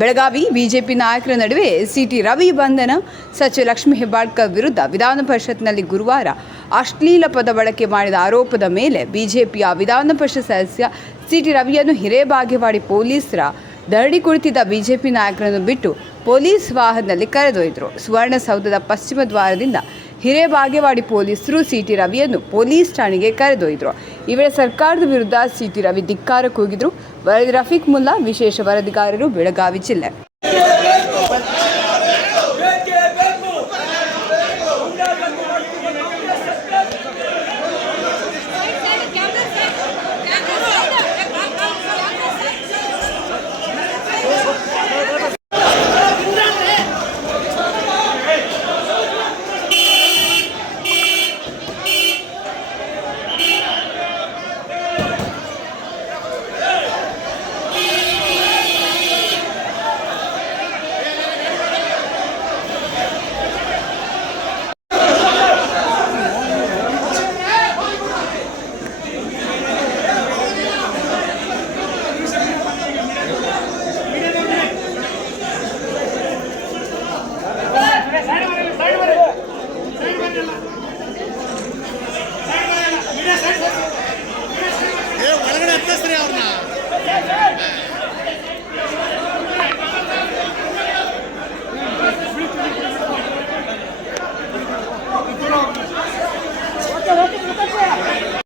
Belagavi BJP ನಾಯಕರ ನಡುವೆ city Ravi ಬಂಧನ. ಸಚಿವ ಲಕ್ಷ್ಮೀ ಹೆಬ್ಬಾಳ್ಕರ್ ವಿರುದ್ಧ ವಿಧಾನ ಪರಿಷತ್ನಲ್ಲಿ ಗುರುವಾರ ಅಶ್ಲೀಲ ಪದ ಬಳಕೆ ಮಾಡಿದ ಆರೋಪದ ಮೇಲೆ ಬಿಜೆಪಿಯ ವಿಧಾನ ಪರಿಷತ್ ಸದಸ್ಯ ಸಿಟಿ ರವಿಯನ್ನು ಹಿರೇಬಾಗೇವಾಡಿ ಪೊಲೀಸರ ಧರಣಿ ಕುಳಿತಿದ್ದ ಬಿಜೆಪಿ ನಾಯಕರನ್ನು ಬಿಟ್ಟು ಪೊಲೀಸ್ ವಾಹನದಲ್ಲಿ ಕರೆದೊಯ್ದರು. ಸುವರ್ಣಸೌಧದ ಪಶ್ಚಿಮ ದ್ವಾರದಿಂದ ಹಿರೇಬಾಗೇವಾಡಿ ಪೊಲೀಸರು ಸಿಟಿ ರವಿಯನ್ನು ಪೊಲೀಸ್ ಠಾಣೆಗೆ ಕರೆದೊಯ್ದರು. ಈ ವೇಳೆ ಸರ್ಕಾರದ ವಿರುದ್ಧ ಸಿಟಿ ರವಿ ಧಿಕ್ಕಾರ ಕೂಗಿದರು. ವರದಿ ರಫೀಕ್ ಮುಲ್ಲಾ, ವಿಶೇಷ ವರದಿಗಾರರು, ಬೆಳಗಾವಿ ಜಿಲ್ಲೆ.